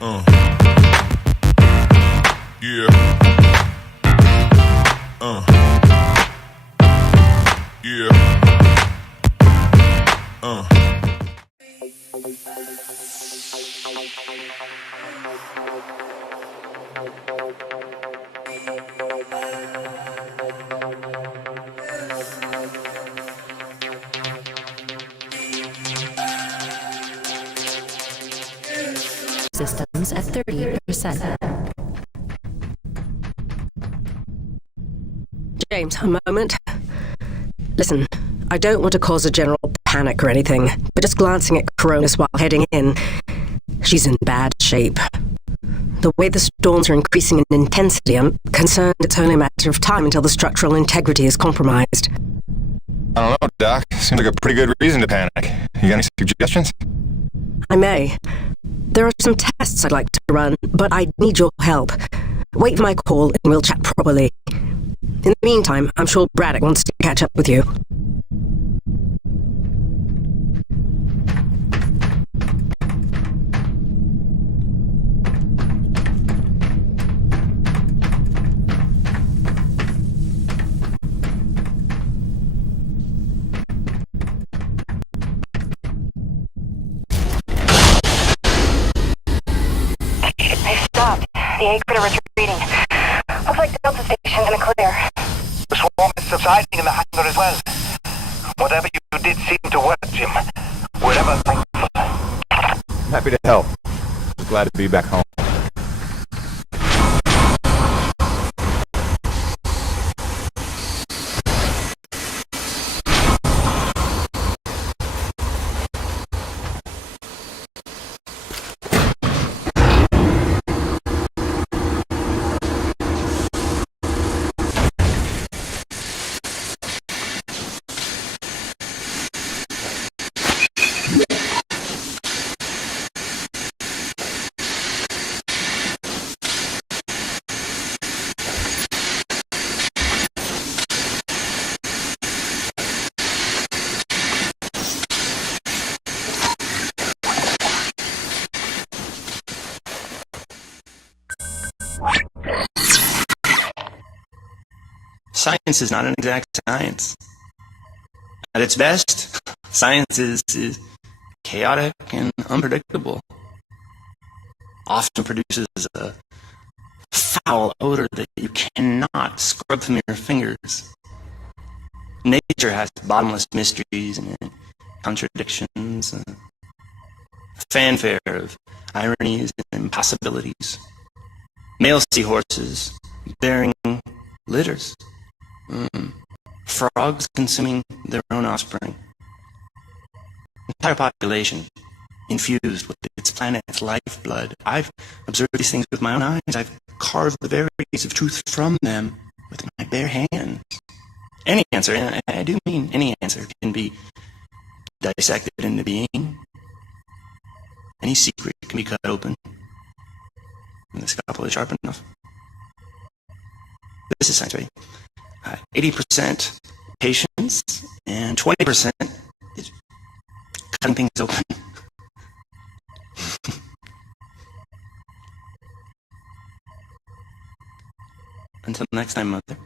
Yeah. Yeah. Systems at 30%. James, a moment. Listen, I don't want to cause a general panic or anything, but just glancing at Coronis while heading in, she's in bad shape. The way the storms are increasing in intensity, I'm concerned it's only a matter of time until the structural integrity is compromised. I don't know, Doc. Seems like a pretty good reason to panic. You got any suggestions? I may. There are some tests I'd like to run, but I need your help. Wait for my call and we'll chat properly. In the meantime, I'm sure Braddock wants to catch up with you. They stopped. The A-critter retreating. Looks like Delta Station's in the clear. The swarm is subsiding in the hangar as well. Whatever you did seemed to work, Jim. We're ever thankful. I'm happy to help. Just glad to be back home. Science is not an exact science. At its best, science is chaotic and unpredictable. Often produces a foul odor that you cannot scrub from your fingers. Nature has bottomless mysteries and contradictions, a fanfare of ironies and impossibilities. Male seahorses bearing litters. Frogs consuming their own offspring. Entire population infused with its planet's lifeblood. I've observed these things with my own eyes. I've carved the verities of truth from them with my bare hands. Any answer, and I do mean any answer, can be dissected into being. Any secret can be cut open when the scalpel is sharp enough. This is science, right? 80% patience and 20% is cutting things open. Until next time, Mother.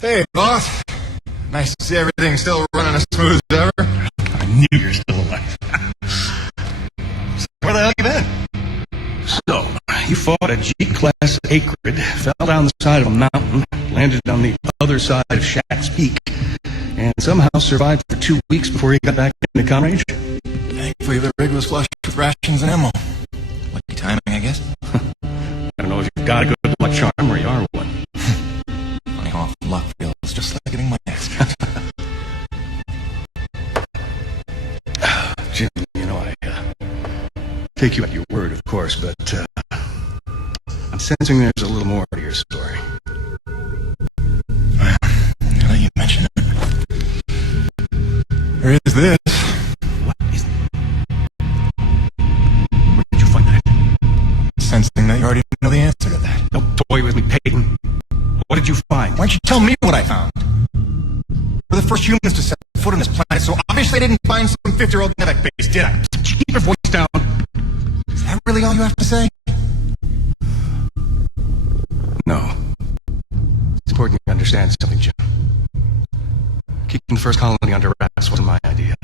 Hey, boss. Nice to see everything still running as smooth as ever. I knew you were still alive. Where the hell you been? So, you fought a G-class acrid, fell down the side of a mountain, landed on the other side of Shack's Peak, and somehow survived for 2 weeks before you got back into com range? Thankfully, the rig was flush with rations and ammo. Lucky timing, I guess. I don't know if you've got a good luck charm or you are one. Funny how often luck feels just like getting my ass kicked. Jim, you know, I take you at your word, of course, but I'm sensing there's a little more to your story. Well, now that you mention it, there is this. What is... Where did you find that? Sensing that you already know the answer to that. Don't toy with me, Peyton. What did you find? Why don't you tell me what I found? We're the first humans to set foot on this planet, so obviously I didn't find some 50-year-old Nevek base, did I? Keep your voice down. Is that really all you have to say? No. It's important you understand something, Jim. Keeping the first colony under wraps wasn't my idea.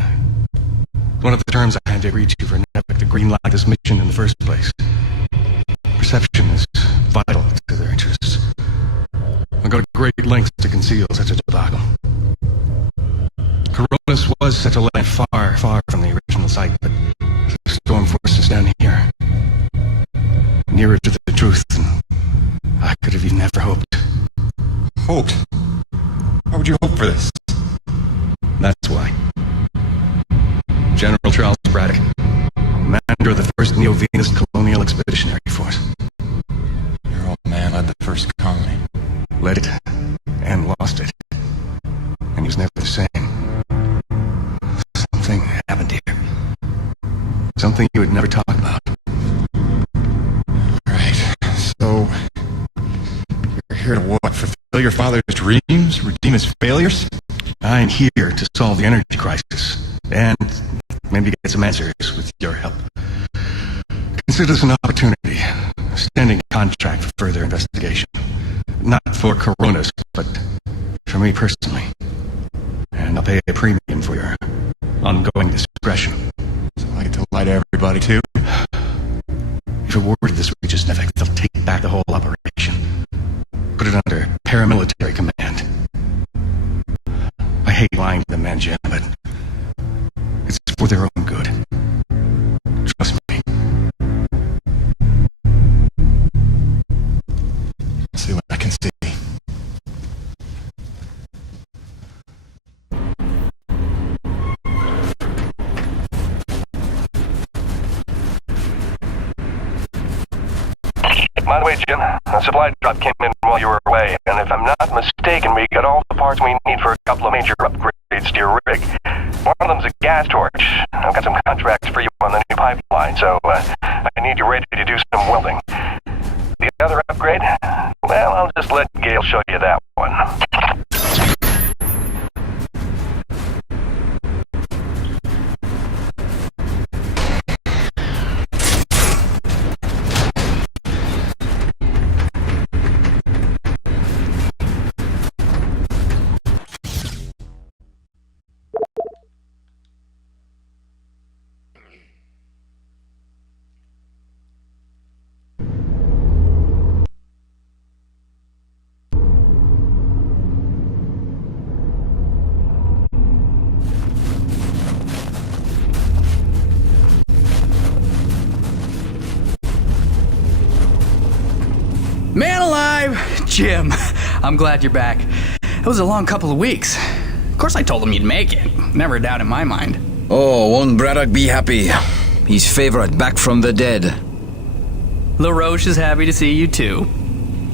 One of the terms I had to agree to for Nevek to greenlight this mission in the first place. Perception is vital to their interests. I'll go to great lengths to conceal such a debacle. Coronis was set to land far, far from the original site, but the storm forced us down here. Nearer to the truth than I could have even ever hoped. Hoped? Why would you hope for this? That's why. General Charles Braddock, commander of the 1st Neo-Venus Colonial Expeditionary Force. Your old man led the first colony. Led it, and lost it. And he was never the same. Something happened here. Something you would never talk about. Right. So, you're here to what? Fulfill your father's dreams? Redeem his failures? I'm here to solve the energy crisis. And maybe get some answers with your help. Consider this an opportunity. A standing contract for further investigation. Not for Coronis, but for me personally. And I'll pay a premium for your ongoing discretion. So I get to lie to everybody, too? If it were to this Regis Nevek, they'll take back the whole operation. Put it under paramilitary command. I hate lying to the men, Jim, but it's for their own good. Trust me. I'll see what I can see. By the way, Jim, a supply drop came in while you were away, and if I'm not mistaken, we got all the parts we need for a couple of major upgrades to your rig. One of them's a gas torch. I've got some contracts for you on the new pipeline, so I need you ready to do some welding. The other upgrade? Well, I'll just let Gail show you that one. Man alive! Jim, I'm glad you're back. It was a long couple of weeks. Of course I told him you'd make it. Never a doubt in my mind. Oh, won't Braddock be happy? His favorite back from the dead. LaRoche is happy to see you too.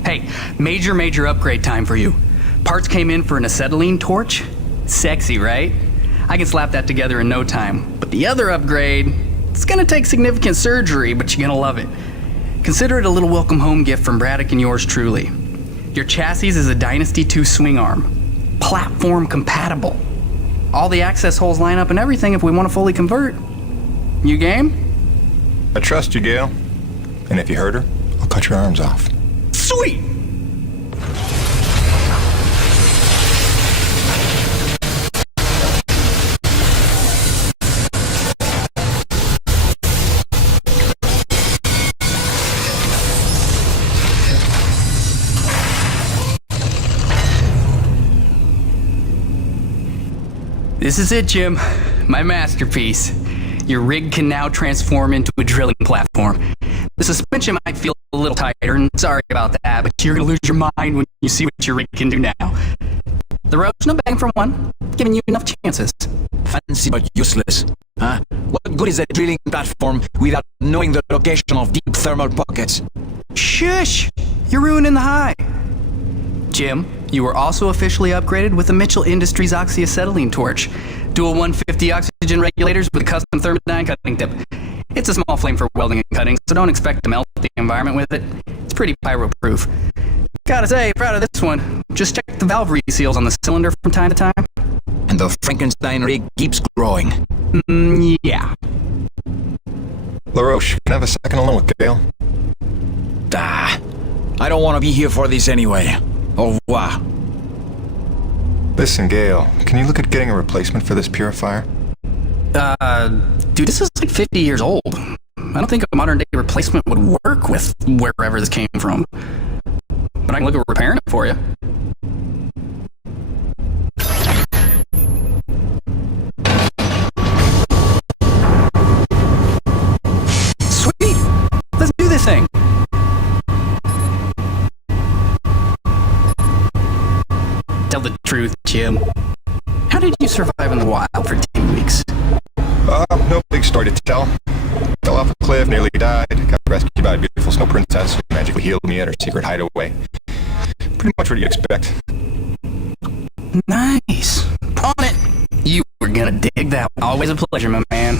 Hey, major upgrade time for you. Parts came in for an acetylene torch. Sexy, right? I can slap that together in no time. But the other upgrade, it's gonna take significant surgery, but you're gonna love it. Consider it a little welcome home gift from Braddock and yours truly. Your chassis is a Dynasty 2 swing arm. Platform compatible. All the access holes line up and everything if we want to fully convert. You game? I trust you, Gail. And if you hurt her, I'll cut your arms off. Sweet! This is it, Jim. My masterpiece. Your rig can now transform into a drilling platform. The suspension might feel a little tighter, and sorry about that, but you're gonna lose your mind when you see what your rig can do now. The road's no bang for one, giving you enough chances. Fancy but useless. Huh? What good is a drilling platform without knowing the location of deep thermal pockets? Shush! You're ruining the high. Jim, you were also officially upgraded with the Mitchell Industries oxyacetylene torch. Dual 150 oxygen regulators with a custom thermodyne cutting tip. It's a small flame for welding and cutting, so don't expect to melt the environment with it. It's pretty pyro-proof. Gotta say, proud of this one. Just check the valve reseals on the cylinder from time to time. And the Frankenstein rig keeps growing. Yeah. LaRoche, can I have a second alone with Gale? I don't want to be here for this anyway. Au revoir. Listen, Gale, can you look at getting a replacement for this purifier? Dude, this is like 50 years old. I don't think a modern-day replacement would work with wherever this came from. But I can look at repairing it for you. Sweet! Let's do this thing! Tell the truth, Jim. How did you survive in the wild for 10 weeks? No big story to tell. Fell off a cliff, nearly died, got rescued by a beautiful snow princess who magically healed me at her secret hideaway. Pretty much what you'd expect. Nice. On it. You were gonna dig that. Always a pleasure, my man.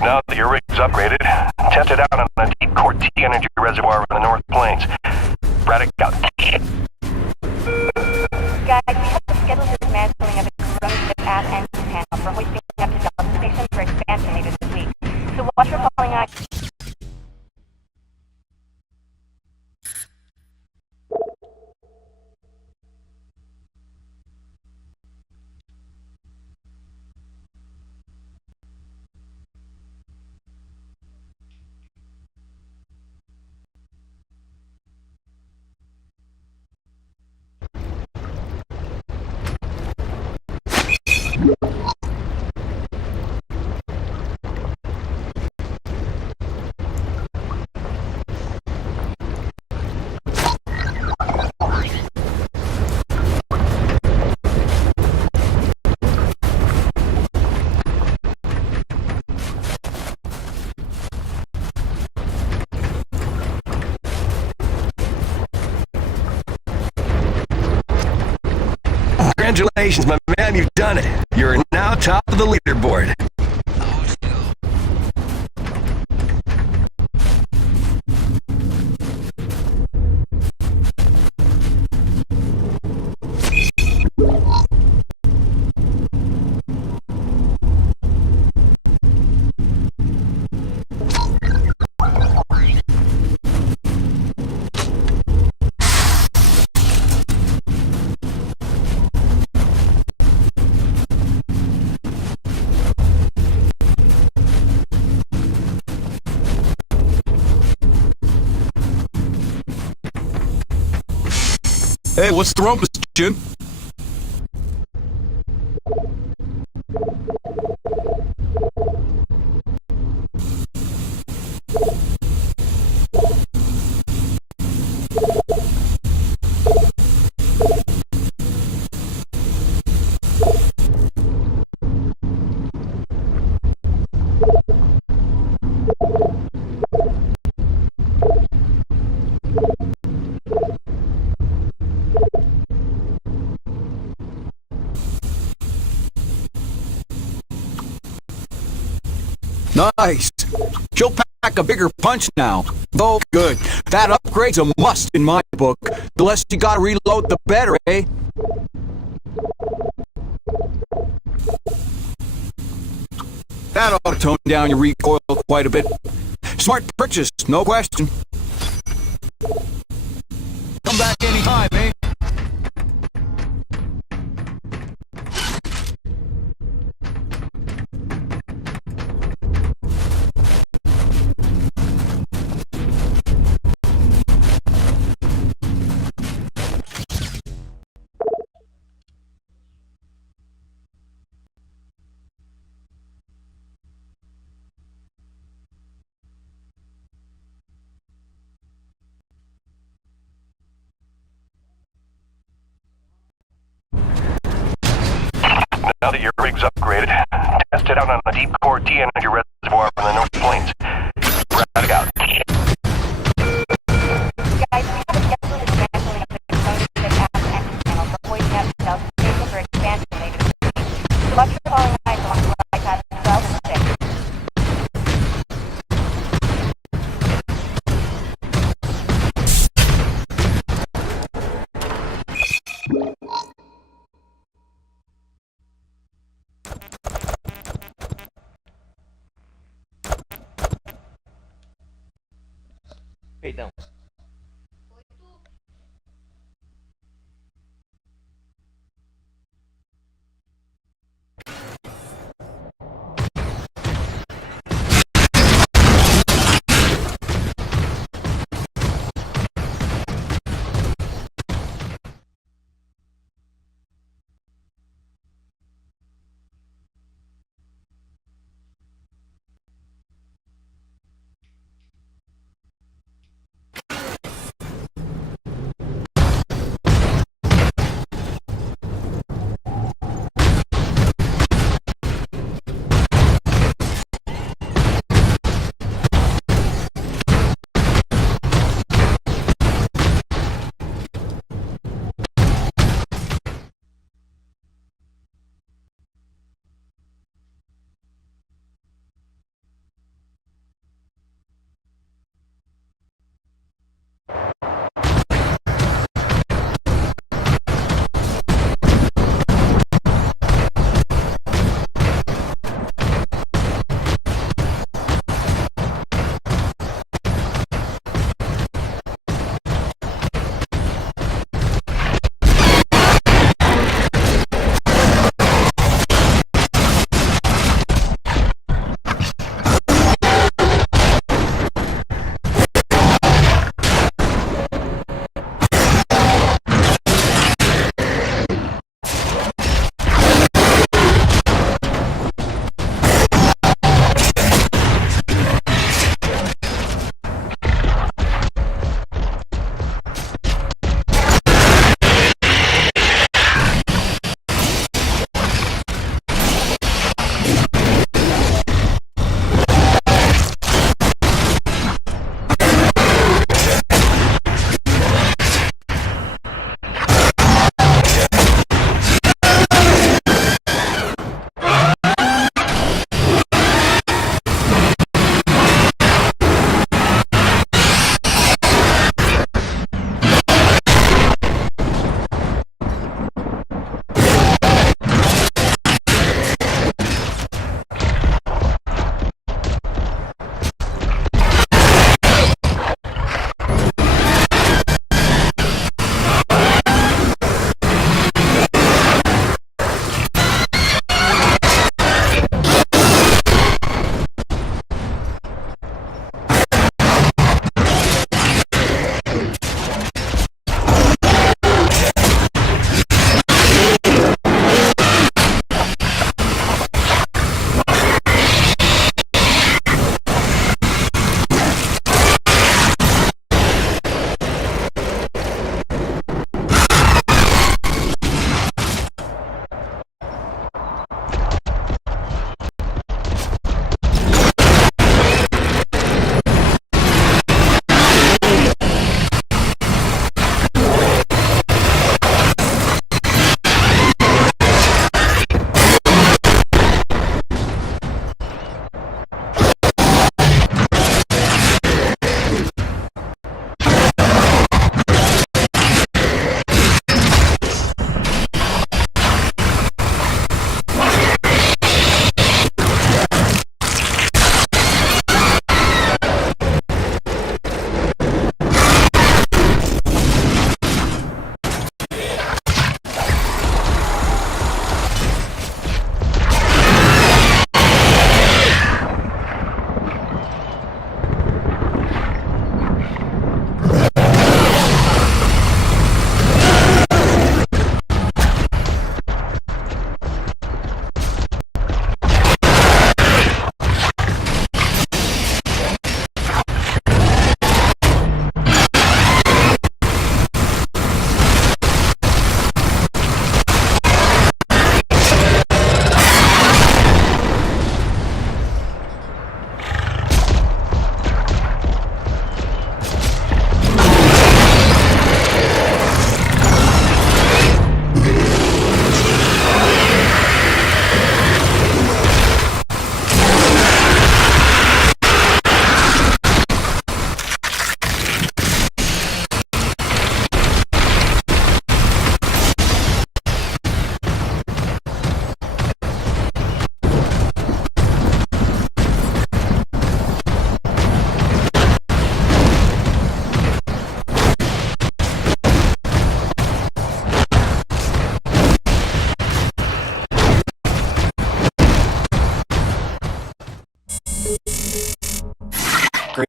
Now that your rig's upgraded, test it out on a deep core T energy reservoir in the North Plains. Braddock out. Guys, we have to schedule dismantling of the corrosive aft engine panel for hoisting up to Delta Station for expansion later this week. So watch for falling out. Congratulations, my man, you've done it. You're now top of the leaderboard. Hey, what's the rumpus, Jim? Nice. She'll pack a bigger punch now. Oh, good. That upgrade's a must in my book. The less you gotta reload, the better, eh? That ought to tone down your recoil quite a bit. Smart purchase, no question. Come back anytime, eh? Now that your rig's upgraded, test it out on a deep core T-energy reservoir from the North Plains. Round out. Guys, we have a scheduled dismantling of the component ship aft engine panel for hoisting up to Delta Station for expansion later this week. So watch your falling eyes along the flight paths 12 and 6. Então.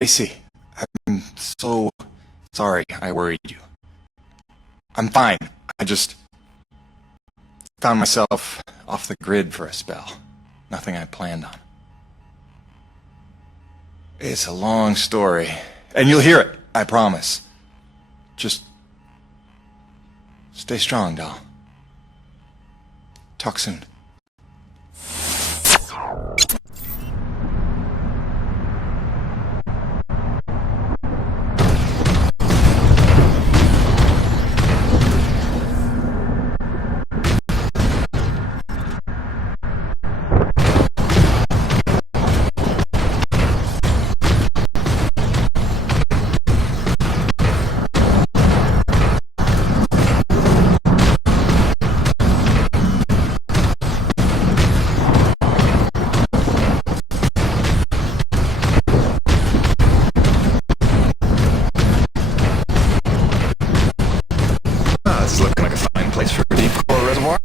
Gracie, I'm so sorry I worried you. I'm fine. I just found myself off the grid for a spell. Nothing I planned on. It's a long story, and you'll hear it, I promise. Just stay strong, doll. Talk soon. This is looking like a fine place for a deep core reservoir.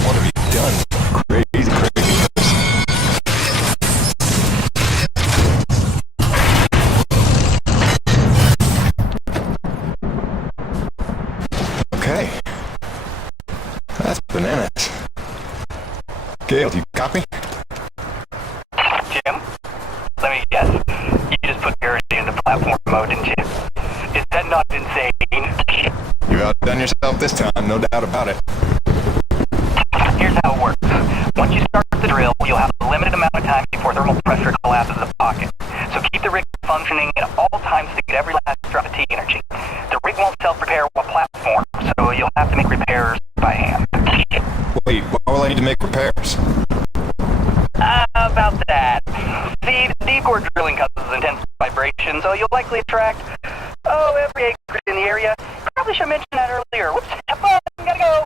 What have you done? Crazy person. Okay. That's bananas. Gale, do you copy? Jim? Let me guess. You just put Garrity into platform mode, didn't you? Is that not insane? You outdone yourself this time, no doubt about it. Here's how it works. Once you start the drill, you'll have a limited amount of time before thermal pressure collapses the pocket. So keep the rig functioning at all times to get every last drop of T energy. The rig won't self-repair while platform, so you'll have to make repairs by hand. Wait, why will I need to make repairs? About that. See, the deep core drilling causes intense vibration, so you'll likely attract, every acre in the area. Probably should have mentioned that earlier. Whoops, have fun, gotta go.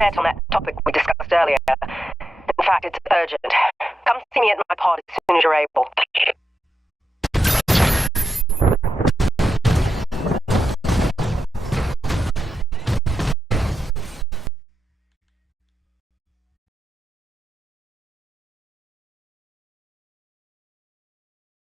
met on that topic we discussed earlier. In fact, it's urgent. Come see me at my pod as soon as you're able.